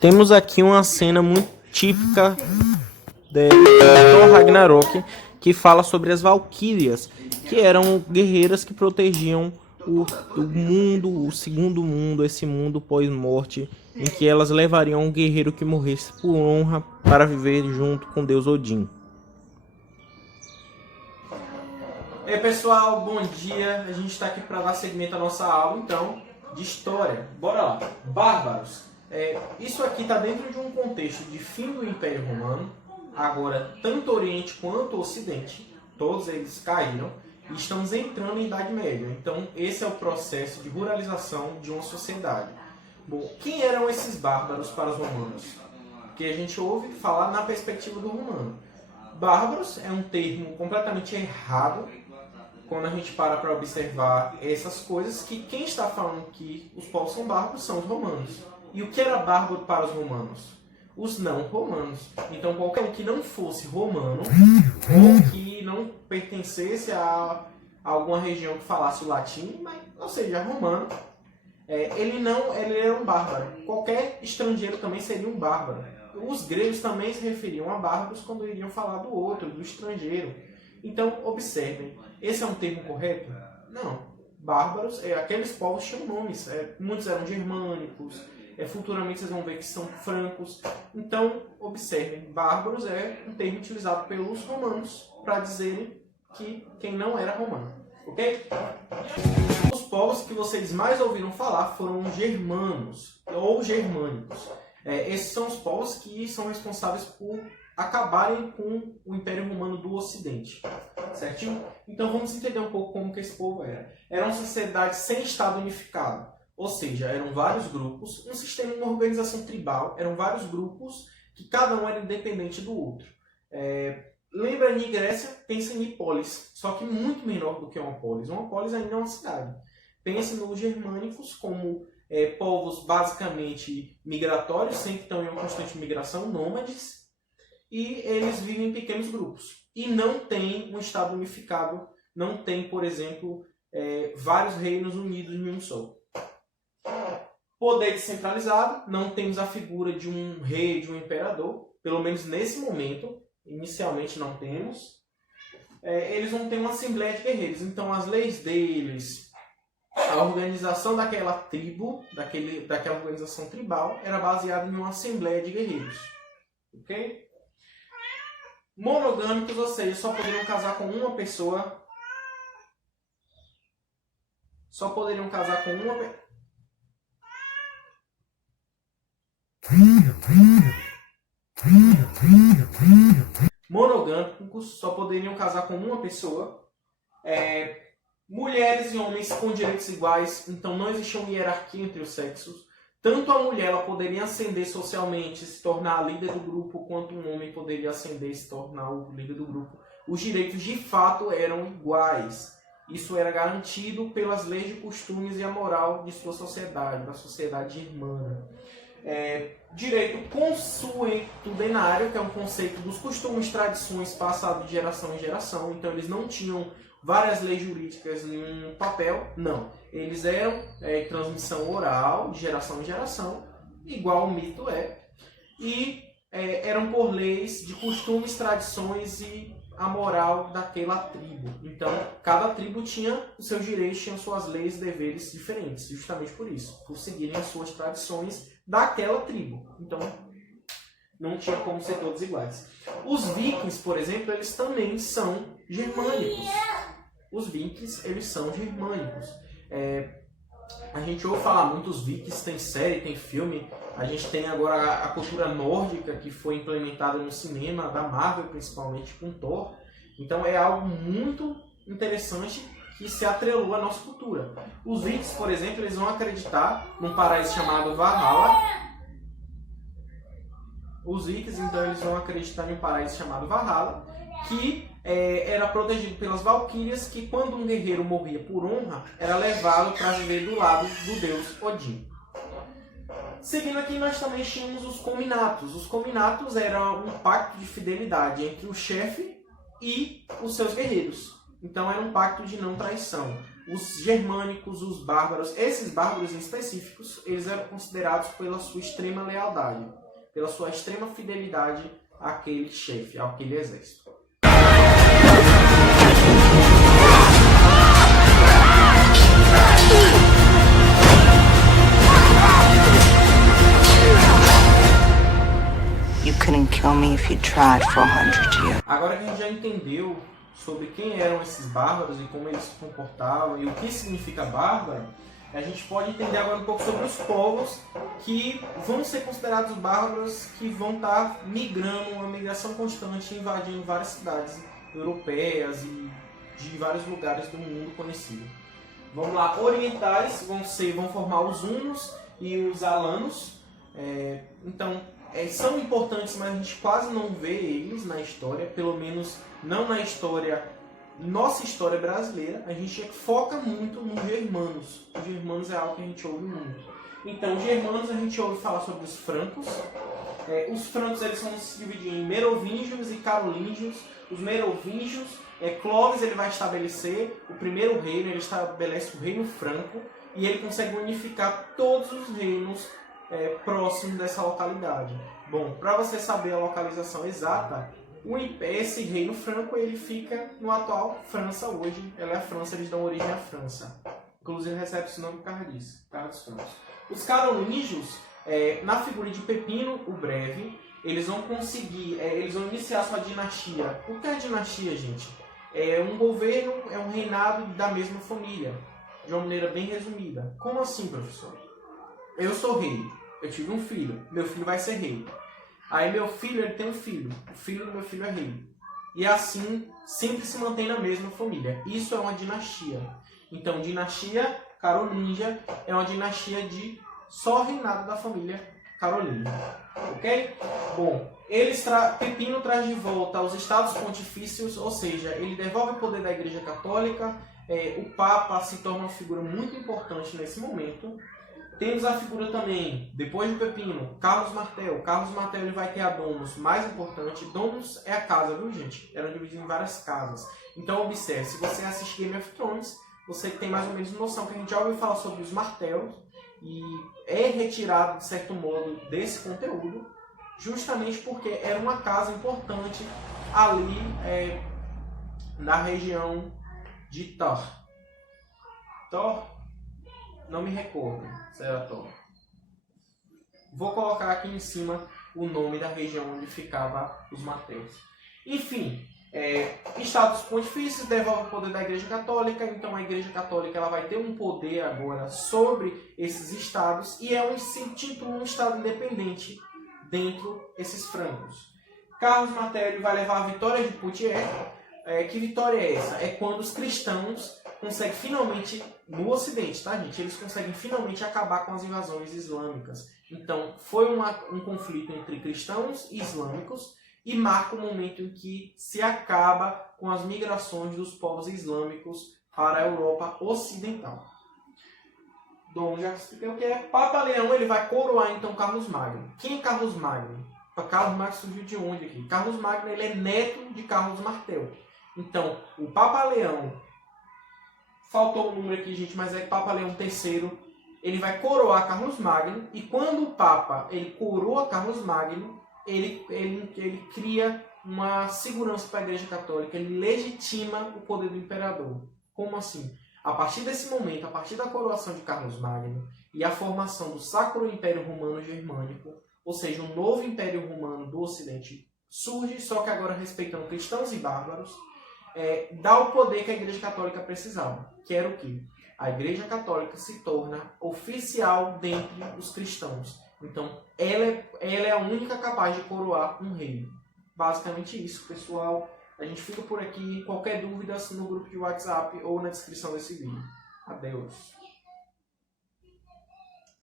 Temos aqui uma cena muito típica de Thor Ragnarok, que fala sobre as Valquírias, que eram guerreiras que protegiam o mundo, o segundo mundo, esse mundo pós-morte, em que elas levariam um guerreiro que morresse por honra para viver junto com Deus Odin. E aí, pessoal, bom dia. A gente está aqui para dar seguimento à nossa aula, então, de história. Bora lá. Bárbaros. Isso aqui está dentro de um contexto de fim do Império Romano. Agora, tanto o Oriente quanto o Ocidente, todos eles caíram e estamos entrando em Idade Média. Então, esse é o processo de ruralização de uma sociedade. Bom, quem eram esses bárbaros para os romanos? Que a gente ouve falar na perspectiva do romano. Bárbaros é um termo completamente errado quando a gente para observar essas coisas, que quem está falando que os povos são bárbaros são os romanos. E o que era bárbaro para os romanos? Os não romanos. Então qualquer um que não fosse romano, ou que não pertencesse a alguma região que falasse o latim, mas, ou seja, romano, ele era um bárbaro. Qualquer estrangeiro também seria um bárbaro. Os gregos também se referiam a bárbaros quando iriam falar do outro, do estrangeiro. Então, observem, esse é um termo correto? Não. Bárbaros, aqueles povos tinham nomes, muitos eram germânicos, futuramente vocês vão ver que são francos. Então, observem, bárbaros é um termo utilizado pelos romanos para dizerem que quem não era romano. Ok? Os povos que vocês mais ouviram falar foram os germanos, ou germânicos. Esses são os povos que são responsáveis por acabarem com o Império Romano do Ocidente. Certinho? Então vamos entender um pouco como que esse povo era. Era uma sociedade sem Estado unificado. Ou seja, eram vários grupos, um sistema, uma organização tribal, eram vários grupos que cada um era independente do outro. Lembra em Grécia? Pensa em polis, só que muito menor do que uma polis. Uma polis ainda é uma cidade. Pense nos germânicos como povos basicamente migratórios, sempre estão em uma constante migração, nômades, e eles vivem em pequenos grupos. E não tem um Estado unificado, não tem, por exemplo, vários reinos unidos em um só. Poder descentralizado, não temos a figura de um rei, de um imperador, pelo menos nesse momento, inicialmente não temos. Eles vão ter uma assembleia de guerreiros, então as leis deles, a organização daquela tribo, daquela organização tribal, era baseada em uma assembleia de guerreiros. Ok? Monogâmicos, ou seja, só poderiam casar com uma pessoa. Só poderiam casar com uma pessoa. Monogâmicos só poderiam casar com uma pessoa. Mulheres e homens com direitos iguais, então não existia uma hierarquia entre os sexos. Tanto a mulher ela poderia ascender socialmente, se tornar a líder do grupo, quanto um homem poderia ascender e se tornar o líder do grupo. Os direitos de fato eram iguais. Isso era garantido pelas leis de costumes e a moral de sua sociedade, da sociedade germana. Direito consuetudinário, que é um conceito dos costumes, tradições passados de geração em geração. Então eles não tinham várias leis jurídicas em um papel, não. Eles eram transmissão oral, de geração em geração, igual o mito é. E eram por leis de costumes, tradições e a moral daquela tribo. Então, cada tribo tinha os seus direitos, tinha suas leis e deveres diferentes, justamente por isso, por seguirem as suas tradições daquela tribo. Então, não tinha como ser todos iguais. Os vikings, por exemplo, eles também são germânicos. Os vikings, eles são germânicos. A gente ouve falar muito dos vikings, tem série, tem filme. A gente tem agora a cultura nórdica que foi implementada no cinema, da Marvel principalmente, com Thor. Então é algo muito interessante que se atrelou à nossa cultura. Os vikings, por exemplo, eles vão acreditar num paraíso chamado Valhalla. Os vikings, então, eles vão acreditar em um paraíso chamado Valhalla, que era protegido pelas Valquírias, que quando um guerreiro morria por honra, era levado para viver do lado do deus Odin. Seguindo aqui, nós também tínhamos os cominatos. Os cominatos eram um pacto de fidelidade entre o chefe e os seus guerreiros. Então era um pacto de não traição. Os germânicos, os bárbaros, esses bárbaros em específicos, eles eram considerados pela sua extrema lealdade, pela sua extrema fidelidade àquele chefe, àquele exército. You couldn't kill me if you tried for 100 years. Agora que a gente já entendeu sobre quem eram esses bárbaros e como eles se comportavam e o que significa bárbaro, a gente pode entender agora um pouco sobre os povos que vão ser considerados bárbaros, que vão estar migrando, uma migração constante, invadindo várias cidades europeias e de vários lugares do mundo conhecido. Vamos lá, orientais vão formar os hunos e os alanos. São importantes, mas a gente quase não vê eles na história, pelo menos não na história, nossa história brasileira. A gente foca muito nos germanos. Os germanos é algo que a gente ouve muito. Então, os germanos a gente ouve falar sobre os francos. Os francos eles vão se dividir em merovingios e carolíngios. Os merovingios, Clovis ele vai estabelecer o primeiro reino, ele estabelece o reino franco e ele consegue unificar todos os reinos próximo dessa localidade. Bom, para você saber a localização exata, esse reino franco ele fica no atual França hoje. Ela é a França, eles dão origem à França. Inclusive recebe esse nome por causa disso, por causa dos francos. Os carolíngios, na figura de Pepino o Breve, eles vão conseguir, eles vão iniciar sua dinastia. O que é dinastia, gente? É um governo, é um reinado da mesma família, de uma maneira bem resumida. Como assim, professor? Eu sou rei. Eu tive um filho, meu filho vai ser rei. Aí meu filho ele tem um filho, o filho do meu filho é rei. E assim, sempre se mantém na mesma família. Isso é uma dinastia. Então, dinastia carolíngia é uma dinastia de só reinado da família carolíngia. Ok? Bom, Pepino traz de volta os estados pontifícios, ou seja, ele devolve o poder da Igreja Católica. O Papa se torna uma figura muito importante nesse momento. Temos a figura também, depois de Pepino, Carlos Martel. Carlos Martel ele vai ter a Domus mais importante. Domus é a casa, viu, gente? Eram divididos em várias casas. Então, observe, se você assiste Game of Thrones, você tem mais ou menos noção que a gente já ouviu falar sobre os martelos e é retirado, de certo modo, desse conteúdo, justamente porque era uma casa importante ali na região de Thor. Não me recordo se era Thor. Vou colocar aqui em cima o nome da região onde ficava os martelos. Enfim, estados pontifícios devolvem o poder da Igreja Católica. Então a Igreja Católica ela vai ter um poder agora sobre esses estados e se intitula um estado independente dentro desses francos. Carlos Martel vai levar a vitória de Poitiers. Que vitória é essa? É quando os cristãos conseguem finalmente, no Ocidente, tá, gente? Eles conseguem finalmente acabar com as invasões islâmicas. Então, foi um conflito entre cristãos e islâmicos e marca o momento em que se acaba com as migrações dos povos islâmicos para a Europa Ocidental. Bom, já expliquei o que é. Papa Leão ele vai coroar, então, Carlos Magno. Quem é Carlos Magno? Carlos Magno surgiu de onde aqui? Carlos Magno ele é neto de Carlos Martel. Então, o Papa Leão, faltou um número aqui, gente, mas é Papa Leão III, ele vai coroar Carlos Magno, e quando o Papa ele coroa Carlos Magno, ele cria uma segurança para a Igreja Católica, ele legitima o poder do imperador. Como assim? A partir desse momento, a partir da coroação de Carlos Magno e a formação do Sacro Império Romano Germânico, ou seja, um novo Império Romano do Ocidente surge, só que agora respeitando cristãos e bárbaros, dá o poder que a Igreja Católica precisava, que era o quê? A Igreja Católica se torna oficial dentre os cristãos. Então, ela é a única capaz de coroar um rei. Basicamente isso, pessoal. A gente fica por aqui. Qualquer dúvida, no grupo de WhatsApp ou na descrição desse vídeo. Adeus.